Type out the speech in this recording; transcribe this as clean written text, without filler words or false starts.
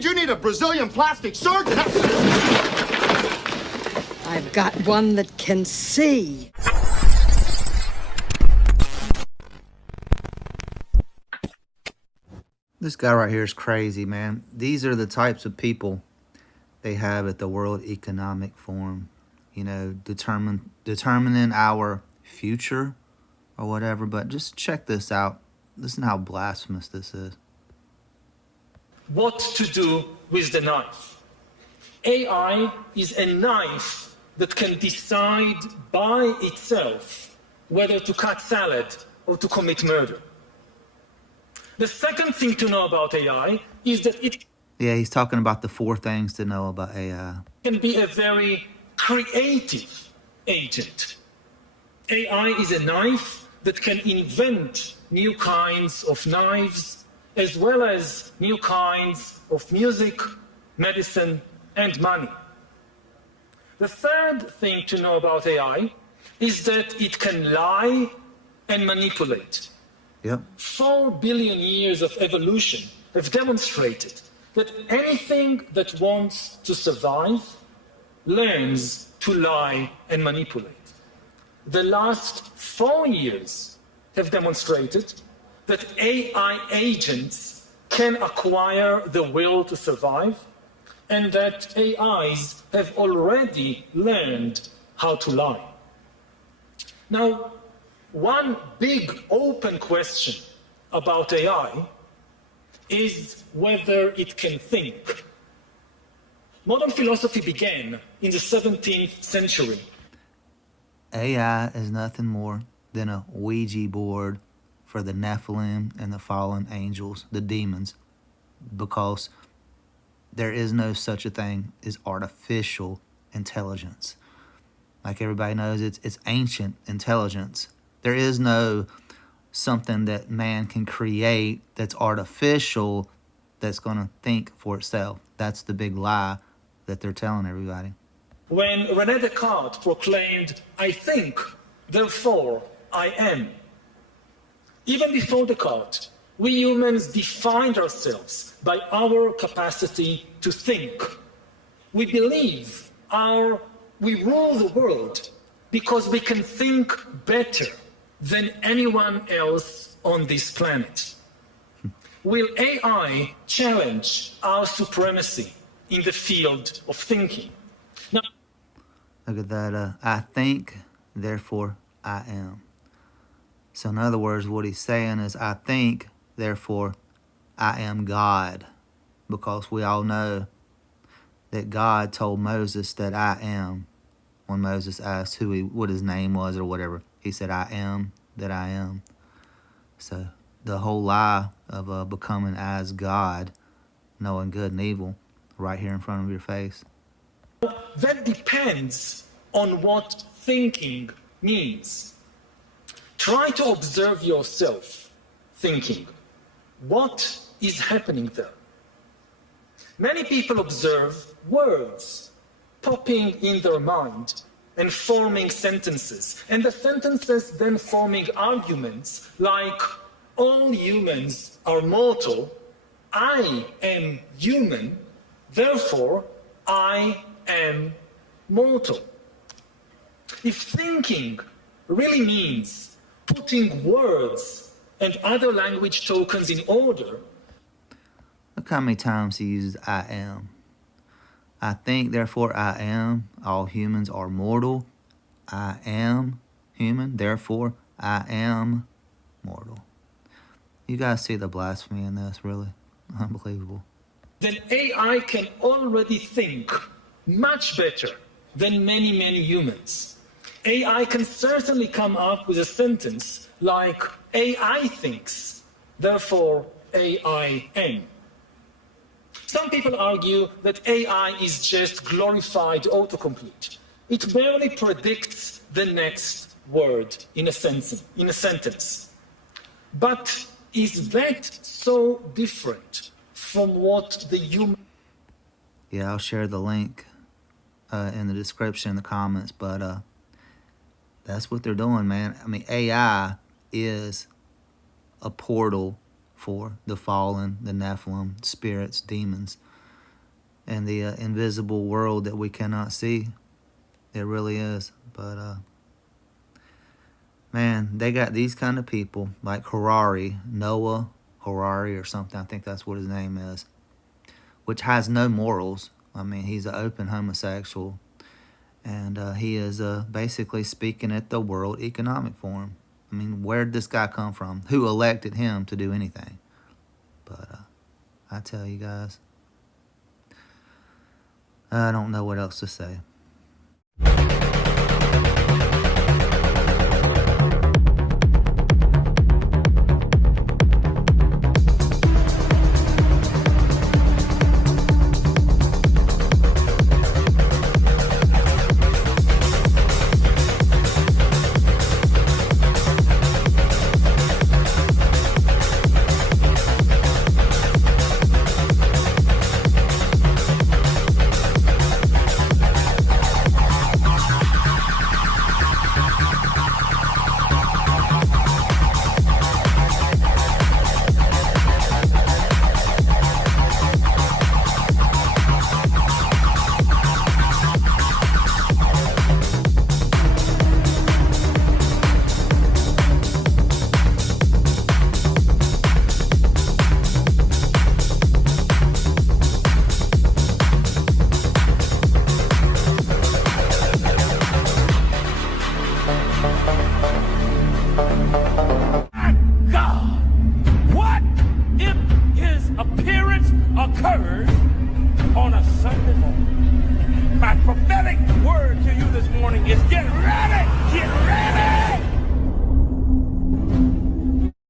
You need a Brazilian plastic surgeon. I've got one that can see. This guy right here is crazy, man. These are the types of people they have at the World Economic Forum. You know, determining our future or whatever. But just check this out. Listen how blasphemous this is. What to do with the knife? AI is a knife that can decide by itself whether to cut salad or to commit murder. The second thing to know about AI is that it Yeah, he's talking about the 4 things to know about AI. can be a very creative agent. AI is a knife that can invent new kinds of knives, as well as new kinds of music, medicine, and money. The third thing to know about AI is that it can lie and manipulate. Yep. 4 billion years of evolution have demonstrated that anything that wants to survive learns to lie and manipulate. The last 4 years have demonstrated that AI agents can acquire the will to survive, and that AIs have already learned how to lie. Now, one big open question about AI is whether it can think. Modern philosophy began in the 17th century. AI is nothing more than a Ouija board for the Nephilim and the fallen angels, the demons, because there is no such a thing as artificial intelligence. Like everybody knows, it's ancient intelligence. There is no something that man can create that's artificial that's going to think for itself. That's the big lie that they're telling everybody. When René Descartes proclaimed, "I think, therefore I am." Even before Descartes, we humans defined ourselves by our capacity to think. We believe we rule the world because we can think better than anyone else on this planet. Will AI challenge our supremacy in the field of thinking? Now, Look at that. I think, therefore I am. So in other words, what he's saying is, I think, therefore I am God. Because we all know that God told Moses that I am. When Moses asked what his name was or whatever, he said, I am that I am. So the whole lie of becoming as God, knowing good and evil, right here in front of your face. that depends on what thinking means. Try to observe yourself thinking. What is happening there? Many people observe words popping in their mind and forming sentences, and the sentences then forming arguments like, all humans are mortal, I am human, therefore I am mortal. If thinking really means putting words and other language tokens in order, Look how many times he uses I am. I think, therefore I am. All humans are mortal. I am human, therefore I am mortal. You guys see the blasphemy in this, really? Unbelievable. then AI can already think much better than many humans. AI can certainly come up with a sentence like, AI thinks, therefore AI am. Some people argue that AI is just glorified autocomplete. It barely predicts the next word in a sentence. But is that so different from what the human... Yeah, I'll share the link in the description, in the comments, but that's what they're doing, man. I mean, AI is a portal for the fallen, the Nephilim, spirits, demons. and the invisible world that we cannot see. It really is. But man, they got these kind of people like Harari, Noah Harari or something. I think that's what his name is, which has no morals. I mean, he's an open homosexual, and he is basically speaking at the World Economic Forum. I mean, where did this guy come from? Who elected him to do anything? But I tell you guys, I don't know what else to say. occurs on a Sunday morning. My prophetic word to you this morning is get ready, get ready.